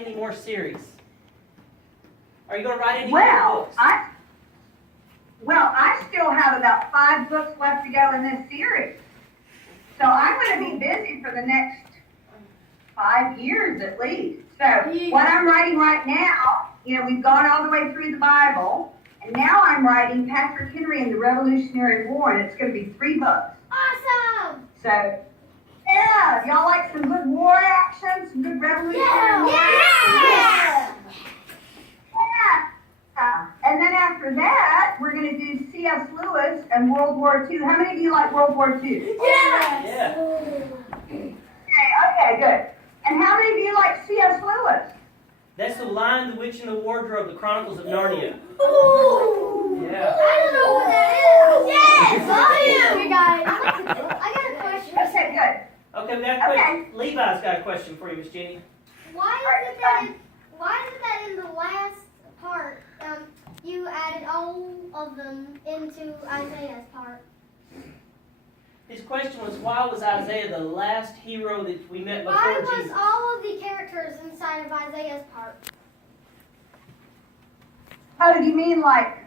any more series? Are you going to write any more books? I still have about 5 books left to go in this series. So I'm going to be busy for the next 5 years at least. So what I'm writing right now, we've gone all the way through the Bible, and now I'm writing Patrick Henry and the Revolutionary War, and it's going to be 3 books. Awesome! So, yeah, y'all like some good war action, some good Revolutionary War? Yeah! And then after that, we're going to do C.S. Lewis and World War II. How many of you like World War II? Yes! Yeah. Okay, good. And how many of you like C.S. Lewis? That's The Lion, the Witch, and the Wardrobe, the Chronicles of Narnia. Ooh! Yeah. I don't know what that is. Yes! Oh, yeah! We got it. I got a question. Okay, good. Okay, we got a question. Levi's got a question for you, Miss Jenny. Why is it that in the last part, you added all of them into Isaiah's part? His question was, why was Isaiah the last hero that we met before Why was Jesus? all of the characters inside of Isaiah's part? Oh, you mean like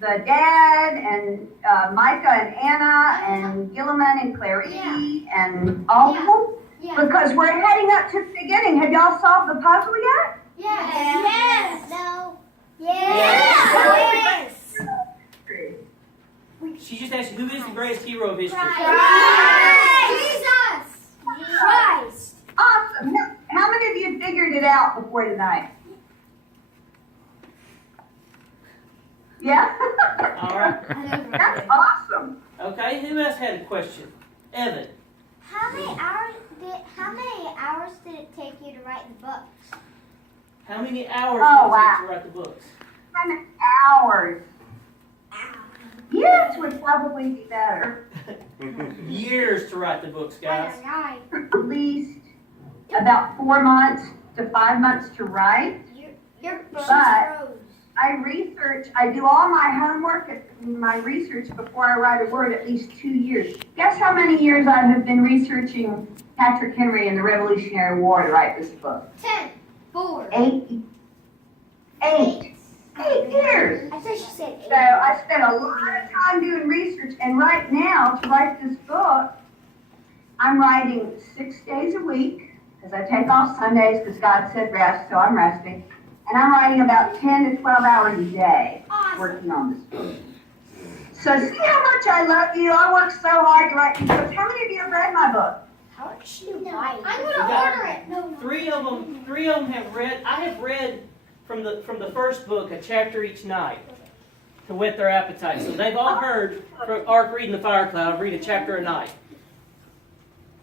the dad and Micah and Anna and Gilliman and Clary and all of them? Yeah. Because we're heading up to the beginning. Have y'all solved the puzzle yet? Yes. Yes. No. Yes. Yes. She just asked, who is the greatest hero of history? Jesus. Christ. Awesome. How many of you figured it out before tonight? Yeah? All right. That's awesome. Okay, who else had a question? Evan. How many hours did it take you to write the books? How many hours Oh, did it take wow. to write the books? How many hours? Years would probably be better. Years to write the books, guys. At least about 4 months to 5 months to write. Your But I do all my homework and my research before I write a word at least 2 years. Guess how many years I have been researching Patrick Henry and the Revolutionary War to write this book? 10. 4. 8 years. I thought she said 8. So I spent a lot of time doing research, and right now, to write this book, I'm writing 6 days a week, because I take off Sundays because God said rest, so I'm resting. And I'm writing about 10 to 12 hours a day working on this book. So see how much I love you? I work so hard to write these books. How many of you have read my book? How much do you buy? I'm going to order it. No. Three of them have read. I have read from the first book a chapter each night to whet their appetite. So they've all heard from Ark reading the Fire Cloud, read a chapter a night.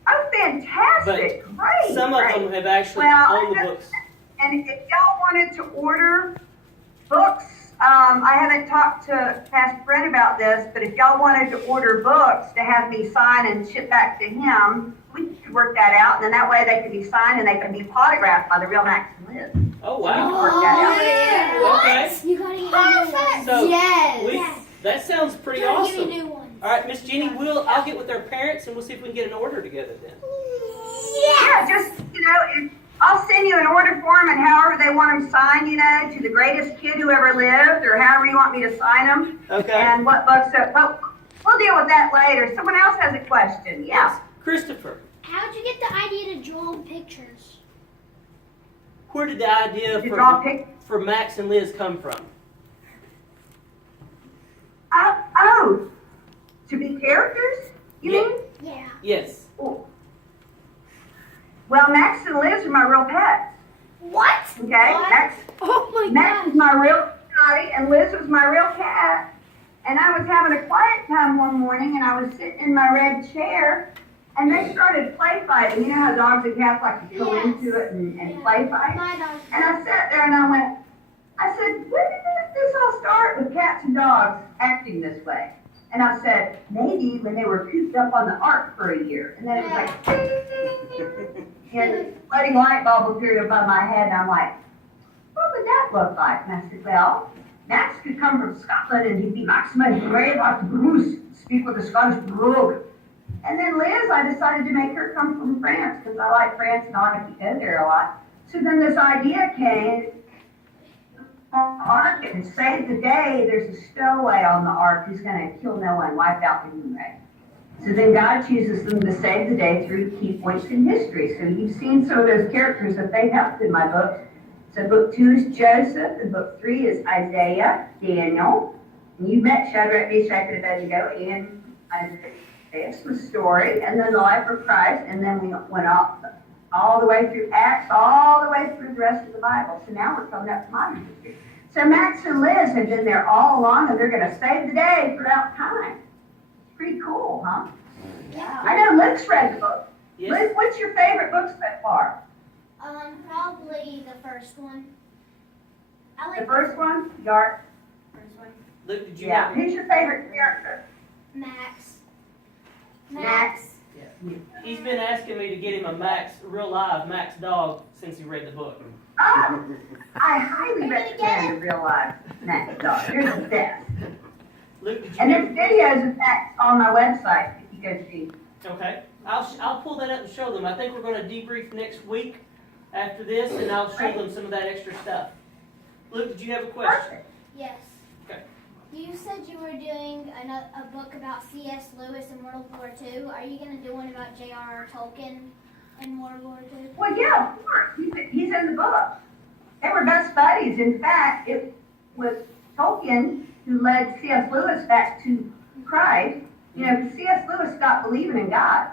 Oh, fantastic. Great. Some of them have actually owned the books. And if y'all wanted to order books, I haven't talked to Pastor Brent about this, but if y'all wanted to order books to have me sign and ship back to him, we could work that out, and then that way they could be signed and they could be autographed by the real Max and Liz. Oh, We wow. could work that out. Okay. You gotta get a new one. So Yes. that sounds pretty Give me awesome. new ones. All right, Miss Jenny, I'll get with their parents and we'll see if we can get an order together then. Yeah, just, I'll send you an order form and however they want them signed, to the greatest kid who ever lived, or however you want me to sign them. Okay. And what books. But we'll deal with that later. Someone else has a question. Yeah. Christopher, How'd you get the idea to draw pictures? where did the idea To draw for Max and Liz come from? To be characters? You Yeah. mean? Yeah. Yes. Oh. Well, Max and Liz are my real pets. What? Okay? What? Oh my Max is my real doggy, and Liz was my real cat. And I was having a quiet time one morning, and I was sitting in my red chair, and they started play fighting. You know how dogs and cats like to go into it and play fight? My dog. And I sat there and I said, when did this all start with cats and dogs acting this way? And I said, maybe when they were cooped up on the ark for a year. And then it was like, and a floating light bulb appeared above my head, and I'm like, what would that look like? And I said, well, Max could come from Scotland, and he'd be Maximus Brave like the Bruce, speak with a Scottish brogue. And then Liz, I decided to make her come from France, because I like France and I like to go there a lot. So then this idea came, ark and save the day. There's a stowaway on the ark who's going to kill Noah and wipe out the human race. So then God chooses them to save the day through key points in history. So you've seen some of those characters that they helped in my book. So book 2 is Joseph, and book 3 is Isaiah, Daniel. And you met Shadrach, Meshach, and Abednego in Isaiah's story, and then the life of Christ, and then we went all the way through Acts, all the way through the rest of the Bible. So now we're coming up to modern history. So Max and Liz have been there all along, and they're going to save the day throughout time. It's pretty cool, huh? Yeah. I know Luke's read the book. Yes. Luke, what's your favorite book so far? Probably the first one. I like The first one? Yard? first one. Luke, did you Yeah. have Who's your favorite character? Max. Max. He's been asking me to get him a Max, real live Max dog since he read the book. Oh, I highly Are you gonna get recommend the real life Max dog. They're the best. Luke, did you And have, there's videos of Max on my website if you go see. okay. I'll pull that up and show them. I think we're going to debrief next week after this, and I'll show them some of that extra stuff. Luke, did you have a question? Perfect. Yes. Okay. You said you were doing a book about C.S. Lewis in World War II. Are you going to do one about J.R.R. Tolkien in World War II? Well, yeah, of course. He's in the book. They were best buddies. In fact, it was Tolkien who led C.S. Lewis back to Christ. You know, C.S. Lewis stopped believing in God.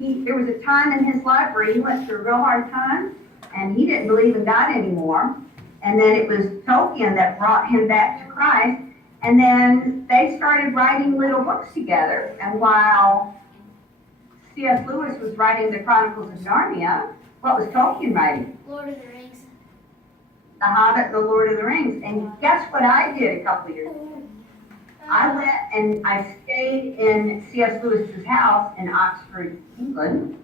There was a time in his life where he went through a real hard time, and he didn't believe in God anymore. And then it was Tolkien that brought him back to Christ. And then they started writing little books together. And while C.S. Lewis was writing the Chronicles of Narnia, what was Tolkien writing? Lord of the Rings. The Hobbit and the Lord of the Rings. And guess what I did a couple of years ago? I went and I stayed in C.S. Lewis's house in Oxford, England.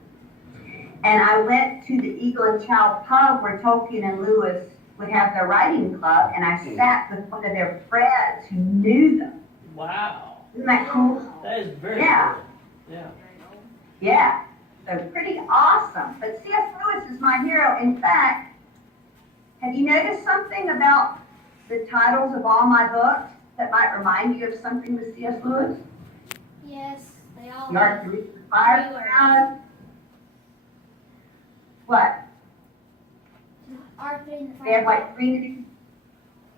And I went to the Eagle and Child pub where Tolkien and Lewis would have their writing club, and I sat with one of their friends who knew them. Wow. Isn't that cool? That is very Yeah. cool. Yeah. Yeah. So pretty awesome. But C.S. Lewis is my hero. In fact, have you noticed something about the titles of all my books that might remind you of something with C.S. Lewis? Yes, they all The Ark have. to Reach the Fire. What? Ark in the They have Fire. like three.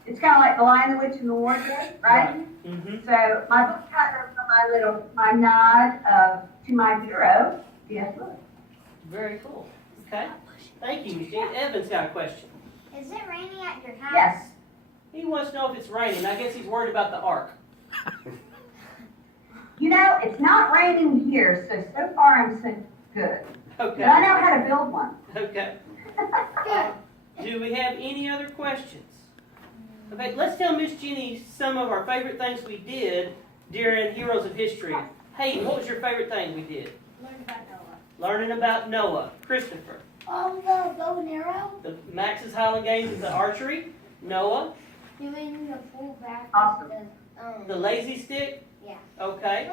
It's kind of like The Lion, the Witch, and the Wardrobe, right? Mm-hmm. So my book titles are my nod to my hero, C.S. Lewis. Very cool. Okay. Thank you, Miss Jean. Evan's got a question. Is it raining at your house? Yes. He wants to know if it's raining. I guess he's worried about the ark. You know, it's not raining here, so far I'm so good. Okay. But I know how to build one. Okay. Good. Do we have any other questions? Okay, let's tell Miss Jenny some of our favorite things we did during Heroes of History. Hey, what was your favorite thing we did? Learn about Noah. Learning about Noah. Christopher. The bow and arrow. The Max's Highland Games is the archery. Noah. Doing the full back. Awesome. The lazy stick. Yeah. Okay.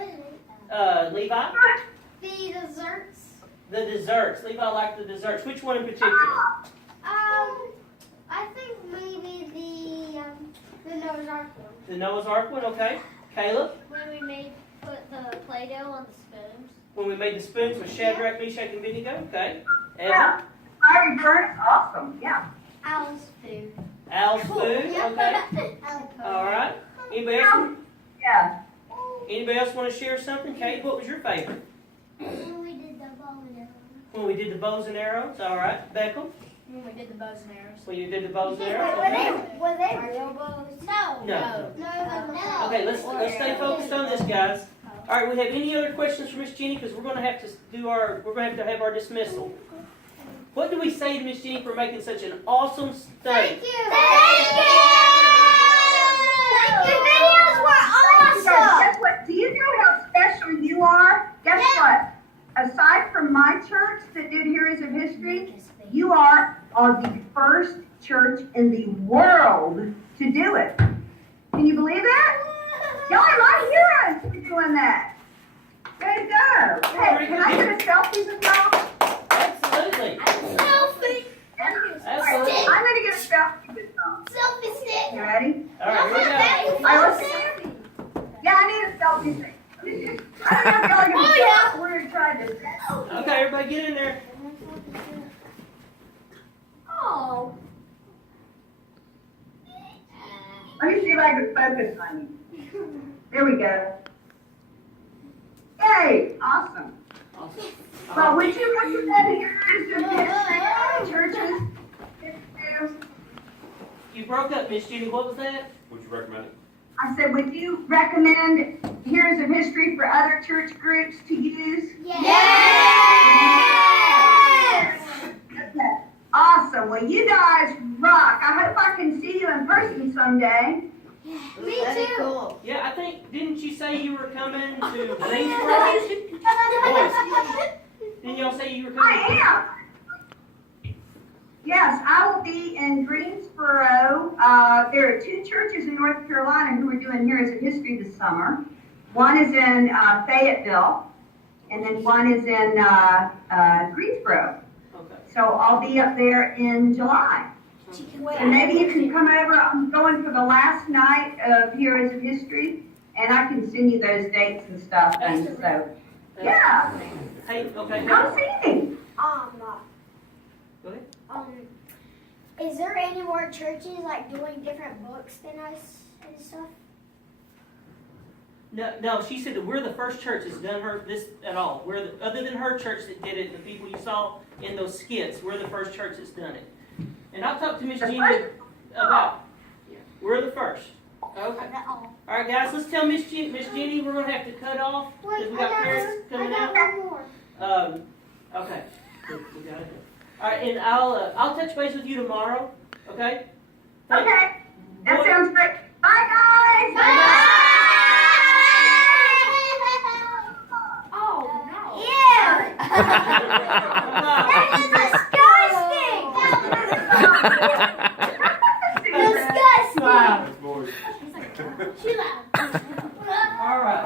Levi. The desserts. The desserts. Levi liked the desserts. Which one in particular? I think maybe the Noah's Ark one. The Noah's Ark one. Okay. Caleb. When we put the Play-Doh on the spoons. When we made the spoons with Shadrach, Meshach, and Abednego. Okay. Evan. Yeah. Fiery Furnace, awesome. Yeah. Owl's food. Al's food. Okay. All right. Anybody else? Yeah. Anybody else want to share something? Kate, what was your favorite? When we did the bow and arrow. When we did the bows and arrows. All right. Beckham. When we did the bows and arrows. When you did the bows and arrows. Were Okay. they real bows? No. No. No. Okay. Let's stay focused on this, guys. All right. We have any other questions for Miss Jenny? Because we're going to have to have our dismissal. What do we say to Miss Jenny for making such an awesome study? Thank you. Thank you. Your videos were You guys, awesome. guess what? Do you know how special you are? Guess what? Aside from my church that did Heroes of History, you are the first church in the world to do it. Can you believe that? Y'all are my heroes for doing that. Way to go. Hey, can I get a selfie with y'all? Absolutely. Selfie. if I can focus on you. There we go. Yay, awesome. Awesome. Well, would you recommend yours of history churches? You broke up, Miss Jenny. What was that? Would you recommend it? I said, would you recommend Heroes of History for other church groups to use? Yes! Okay. Awesome. Well, you guys rock. I hope I can see you in person someday. Me too. Yeah, I think, didn't you say you were coming to Greensboro? Didn't y'all say you were coming? I am. Yes, I will be in Greensboro. There are 2 churches in North Carolina who are doing Heroes of History this summer. One is in Fayetteville, and then one is in Greensboro. Okay. So I'll be up there in July. So maybe you can come over. I'm going for the last night of Heroes of History, and I can send you those dates and stuff. And so, yeah, Hey, okay. come see me. Go ahead. Is there any more churches like doing different books than us and stuff? No, she said that we're the first church that's done this at all. Other than her church that did it, the people you saw in those skits, we're the first church that's done it. And I'll talk to Miss Jeannie about. We're the first. Okay. All right, guys. Let's tell Miss Jenny we're gonna have to cut off because we got parents coming out. one more. Okay. We got it. All right, and I'll touch base with you tomorrow. Okay. Okay, that sounds great. Bye, guys. Oh no. Smile. Boys. She loud. All right.